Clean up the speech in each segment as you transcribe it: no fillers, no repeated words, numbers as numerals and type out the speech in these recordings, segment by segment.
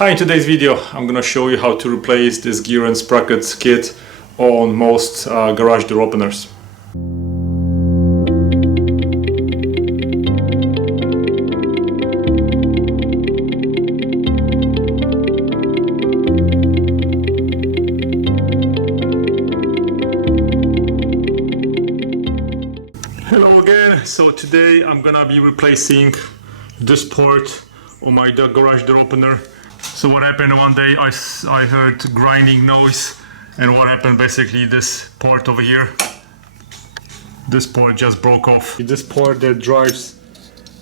Hi, in today's video I'm gonna show you how to replace this gear and sprockets kit on most garage door openers. Hello again. So today I'm gonna be replacing this port on my garage door opener. So what happened one day, I heard grinding noise, and what happened basically, this port over here, this port just broke off. This port that drives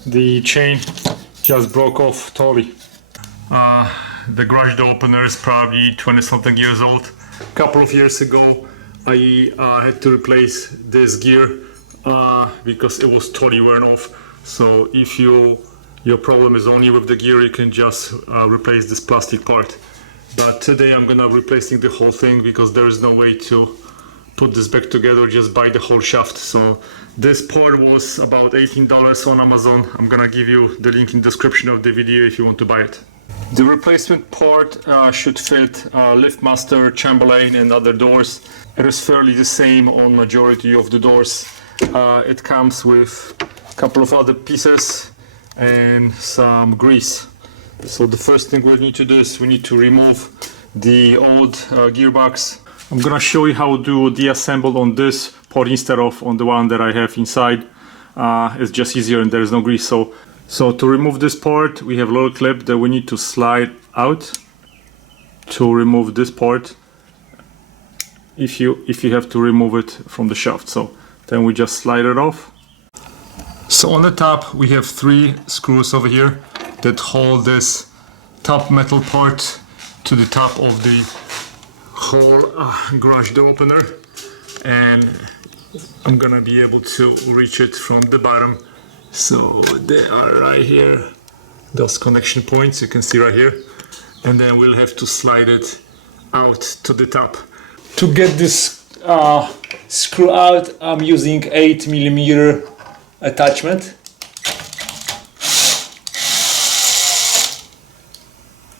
the chain just broke off totally. The garage door opener is probably 20 something years old. A couple of years ago I had to replace this gear because it was totally worn off. So if your problem is only with the gear, you can just replace this plastic part. But today I'm gonna replacing the whole thing because there is no way to put this back together just by the whole shaft. So this port was about $18 on Amazon. I'm gonna give you the link in the description of the video if you want to buy it. The replacement port should fit LiftMaster Chamberlain and other doors. It is fairly the same on majority of the doors. It comes with a couple of other pieces and some grease. So the first thing we need to do is we need to remove the old gearbox. I'm gonna show you how to deassemble on this port instead of on the one that I have inside. It's just easier and there's no grease. So to remove this part, we have a little clip that we need to slide out to remove this part if you have to remove it from the shaft. So then we just slide it off. So on the top we have 3 screws over here that hold this top metal part to the top of the whole garage door opener, and I'm gonna be able to reach it from the bottom. So they are right here, those connection points you can see right here, and then we'll have to slide it out to the top. To get this screw out, I'm using 8mm attachment,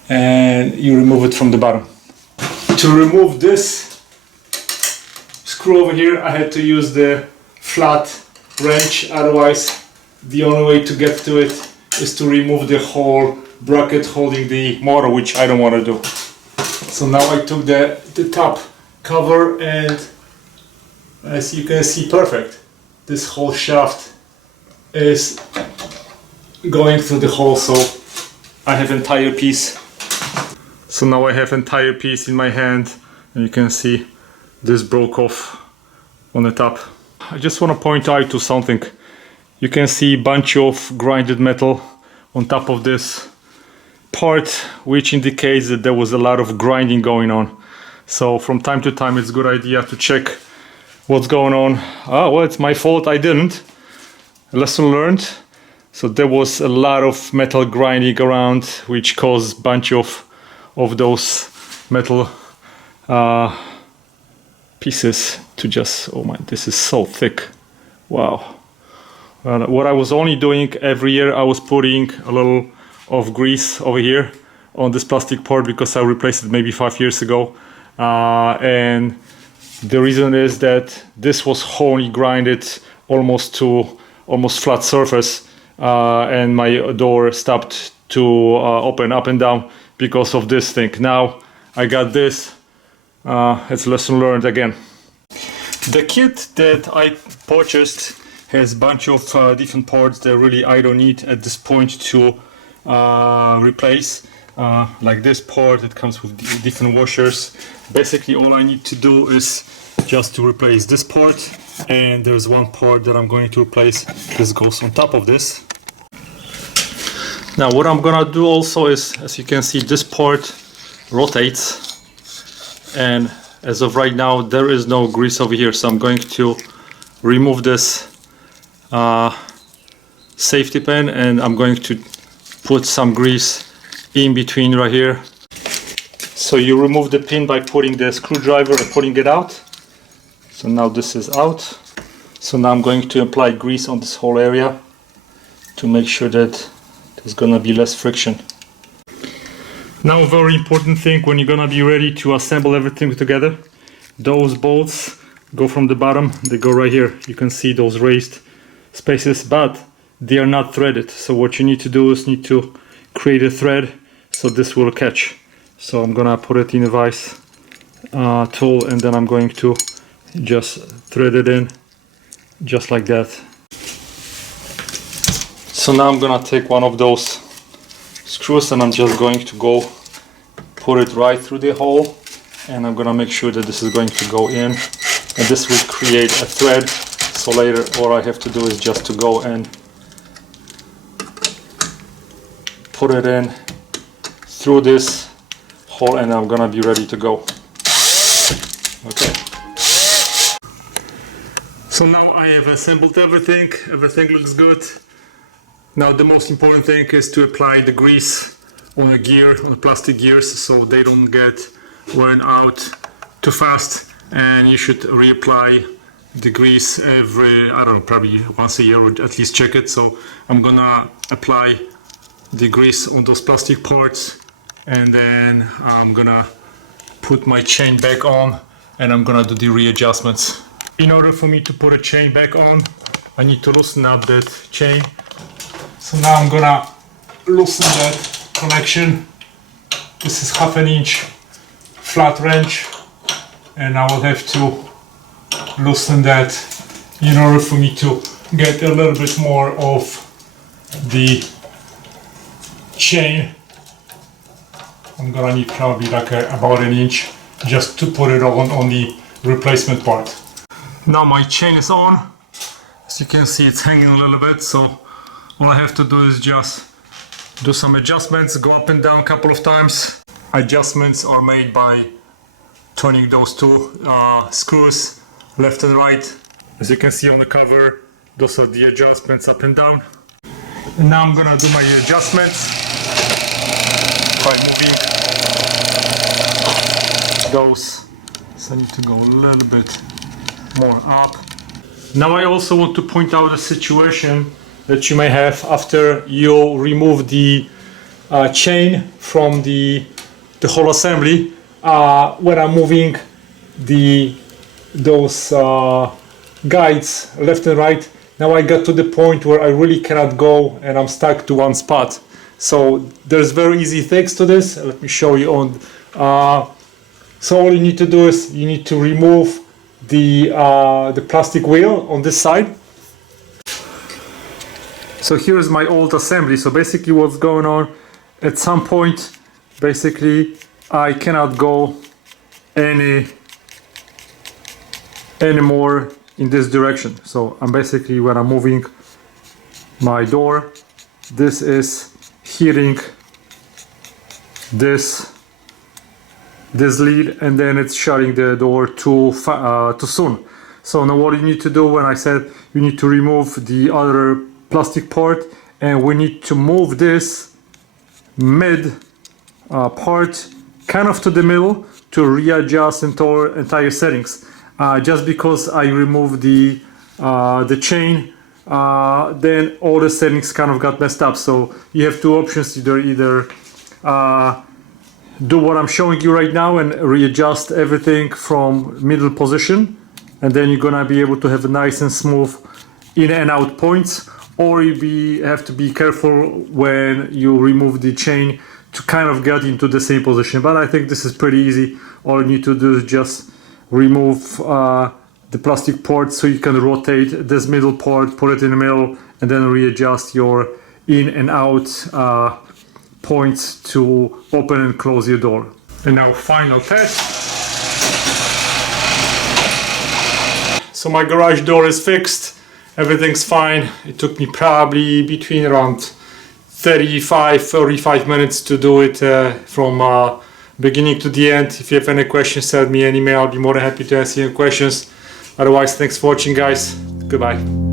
and you remove it from the bottom. To remove this screw over here, I had to use the flat wrench, otherwise the only way to get to it is to remove the whole bracket holding the motor, which I don't want to do. So now I took the top cover, and as you can see, perfect. This whole shaft is going through the hole, so I have entire piece. So now I have entire piece in my hand, and you can see this broke off on the top. I just want to point out to something. You can see a bunch of grinded metal on top of this part, which indicates that there was a lot of grinding going on. So from time to time it's a good idea to check what's going on. Oh, well, it's my fault, I didn't. Lesson learned. So there was a lot of metal grinding around, which caused a bunch of those metal pieces to just, oh man, this is so thick. Wow. What I was only doing every year, I was putting a little of grease over here on this plastic part because I replaced it maybe 5 years ago. And the reason is that this was wholly grinded almost flat surface, and my door stopped to open up and down because of this thing. Now I got this. It's a lesson learned again. The kit that I purchased has a bunch of different parts that really I don't need at this point to replace. Like this part that comes with different washers. Basically all I need to do is just to replace this part, and there's one part that I'm going to replace. This goes on top of this. Now what I'm gonna do also is, as you can see, this part rotates, and as of right now there is no grease over here, so I'm going to remove this safety pin, and I'm going to put some grease in between right here. So you remove the pin by putting the screwdriver and putting it out. So now this is out. So now I'm going to apply grease on this whole area to make sure that there's gonna be less friction. Now, a very important thing when you're gonna be ready to assemble everything together, those bolts go from the bottom, they go right here. You can see those raised spaces, but they are not threaded. So what you need to do is need to create a thread so this will catch. So I'm gonna put it in a vise tool, and then I'm going to just thread it in just like that. So now I'm gonna take one of those screws and I'm just going to go put it right through the hole, and I'm gonna make sure that this is going to go in, and this will create a thread. So later all I have to do is just to go and put it in through this hole, and I'm gonna be ready to go. Okay. So now I have assembled everything. Everything looks good. Now the most important thing is to apply the grease on the gear, on the plastic gears, so they don't get worn out too fast. And you should reapply the grease every, I don't know, probably once a year, or at least check it. So I'm gonna apply the grease on those plastic parts, and then I'm gonna put my chain back on, and I'm gonna do the readjustments. In order for me to put a chain back on, I need to loosen up that chain. So now I'm gonna loosen that connection. This is 1/2 inch flat wrench, and I will have to loosen that in order for me to get a little bit more of the chain. I'm gonna need probably like about 1 inch just to put it on the replacement part. Now my chain is on. As you can see, it's hanging a little bit, so all I have to do is just do some adjustments, go up and down a couple of times. Adjustments are made by turning those two screws left and right. As you can see on the cover, those are the adjustments up and down. And now I'm gonna do my adjustments by moving those. So I need to go a little bit more up. Now I also want to point out a situation that you may have after you remove the chain from the whole assembly. When I'm moving those guides left and right, now I got to the point where I really cannot go and I'm stuck to one spot. So there's very easy fix to this. Let me show you on. So all you need to do is you need to remove the plastic wheel on this side. So here's my old assembly. So basically what's going on, at some point basically I cannot go anymore in this direction. So I'm basically, when I'm moving my door, this is hitting this lead, and then it's shutting the door too soon. So now what you need to do, when I said you need to remove the other plastic part, and we need to move this mid part kind of to the middle to readjust entire settings. Just because I removed the chain, then all the settings kind of got messed up. So you have two options: either do what I'm showing you right now and readjust everything from middle position, and then you're gonna be able to have a nice and smooth in and out points, or you have to be careful when you remove the chain to kind of get into the same position. But I think this is pretty easy. All you need to do is just remove the plastic part so you can rotate this middle part, put it in the middle, and then readjust your in and out points to open and close your door. And now final test. So my garage door is fixed. Everything's fine. It took me probably between around 35-45 minutes to do it from beginning to the end. If you have any questions, send me an email. I'll be more than happy to answer your questions. Otherwise, thanks for watching, guys. Goodbye.